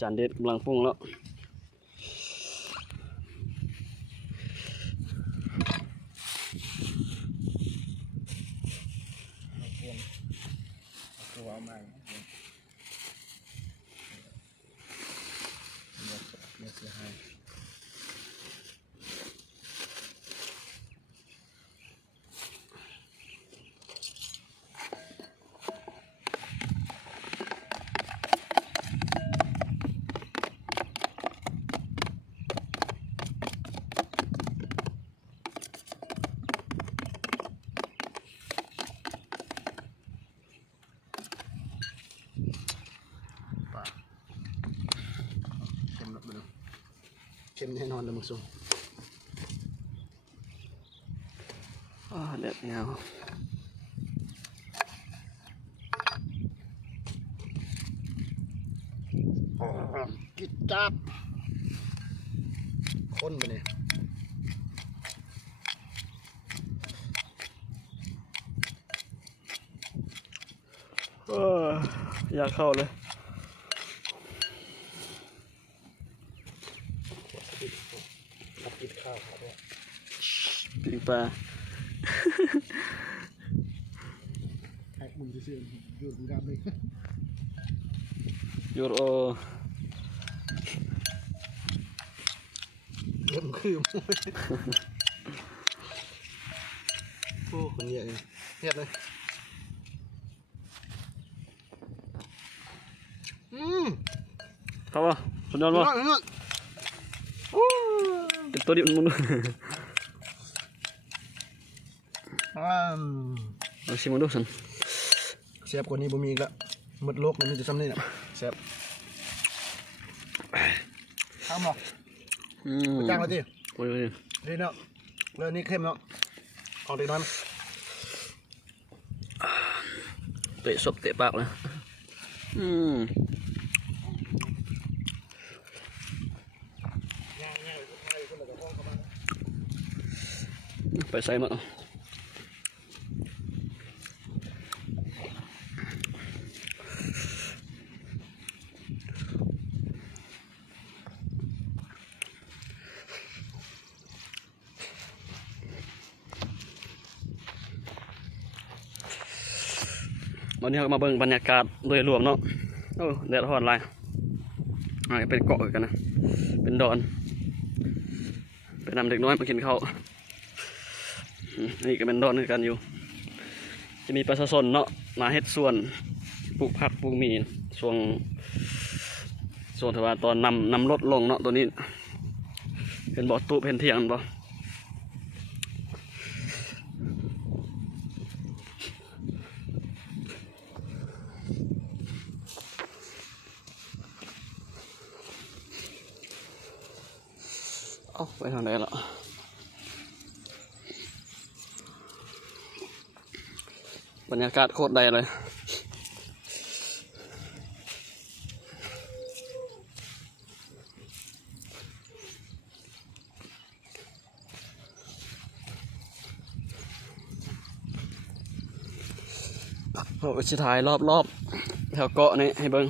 จานเด็ดกำลังปรุงแล้วตัวเอามาเนี่ยเสียหายเค็มแน่นอนเลยมึงส่งเด็ดเงากิดจับข้นไปเนี่ยอยากเข้าเลยรับกินข้าวครับ ปิ้งปลาให้มึงจะเชื่ออยู่ดีกันเลยยูโรเริ่มคืมโอ้คนเยอะเลยเฮ็ดเลยเข้าป่ะสุดยอดป่ะเป็นตัวดิบมันเอาชิมมาดูสันแซ่บกว่านี้บ่มีอีกละหมดโลกมันจะซ้ำนี่น่ะแซ่บข้าวหมอกจ้างมาดิโอ้ยนี่เนาะเรื่องนี้เข้มเนาะออกเด็กน้อยเตะศพเตะปากเลยไปใส่มาวันนี้เรามาเบิ่งบรรยากาศโดยรวมเนาะแดดร้อนไรเป็นเกาะกันนะเป็นดอนไปนำเด็กน้อยมากินข้าวนี่ก็เป็นดอนด้วยกันอยู่จะมีประชาชนเนาะมาเฮ็ดส่วนปลูกผักปลูกมีส่วนที่ว่าตอนนำรถลงเนาะตัวนี้เป็นบ่อตู้เป็นเทียงบ่ไปทางไหนล่ะบรรยากาศโคตรดีเลยเราจะถ่ายรอบแถวเกาะนี้ให้เบิ้ง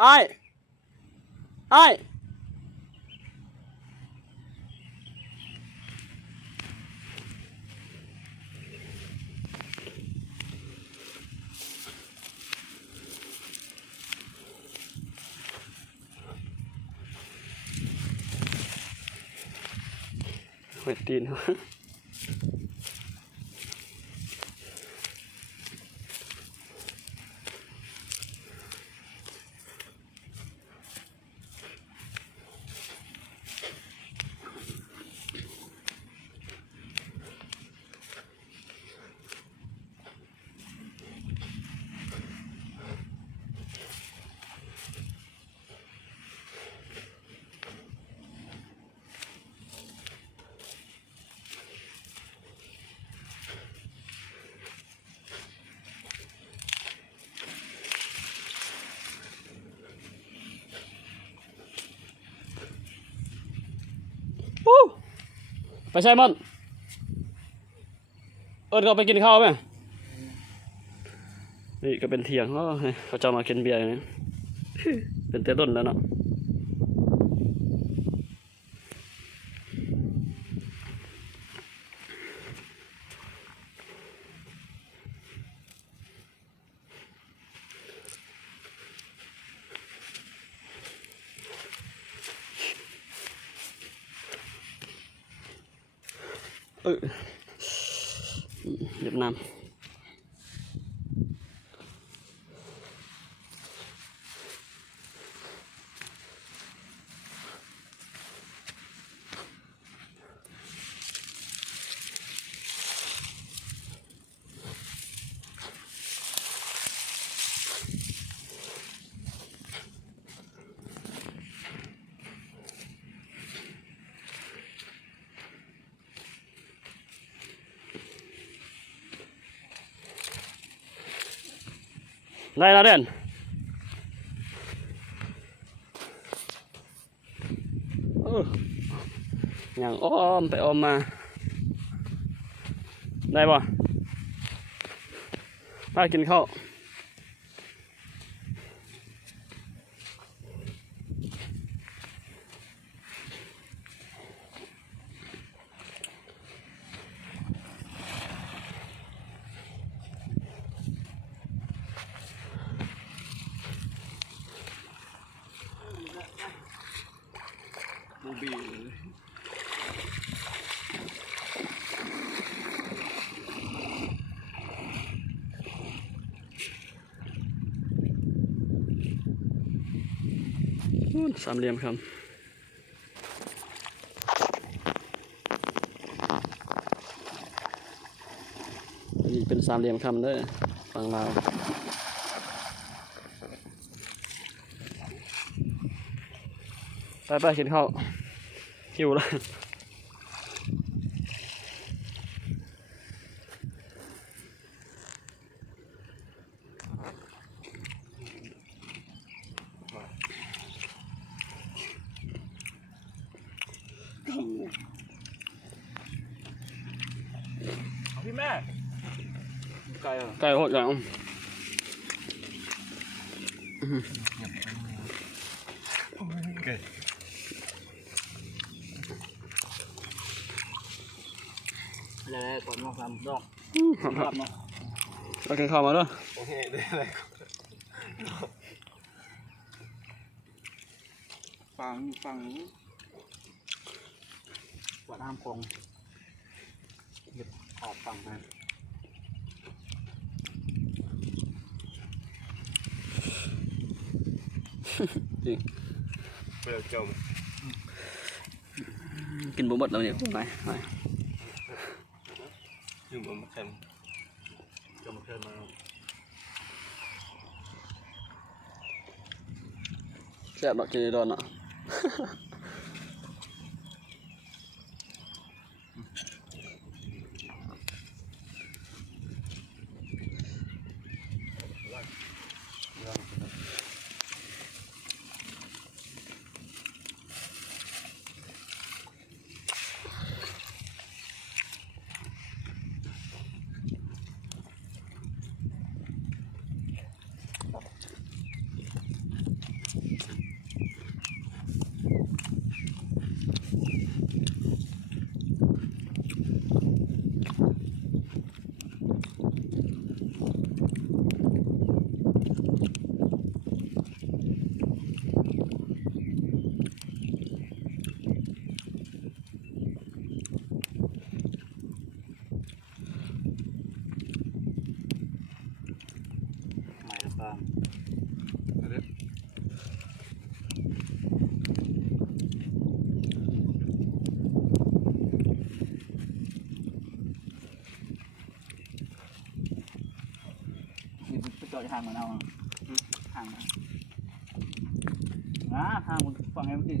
ไอ้ไอ้เวทตีน ไปใช่มันเขาไปกินข้าวไหมนี่ก็เป็นเถียงเขาจะมากินเบียร์อย่างนี้ เป็นเต้ต้นแล้วเนาะเวียดนามได้แล้วเด่นอย่างอ้อมไปอ้อมมาได้ป่ะป้ากินข้าวบูบีสามเหลี่ยมครับอันนี้เป็นสามเหลี่ยมคำเด้อฝั่งลาวไปกินข้าวหิวแล้วพี่แม่ไก่เหรอ ไก่โหดจังไก่แล้วก่อนมองทำดอกครับเนาะ ไปกินข้าวมาด้วย โอเคได้เลยฟังวัดน้ำคงหยิบออกฟังนะจริง เปรี้ยวเจียว กินบุบดแล้วเนี่ยไปยืมมาเค็มจะมาเค็มมา แซ่บดอกกินโดนเนาะ าจะทางมันเอาทางมันทางมันฟังไงเมื่อกี้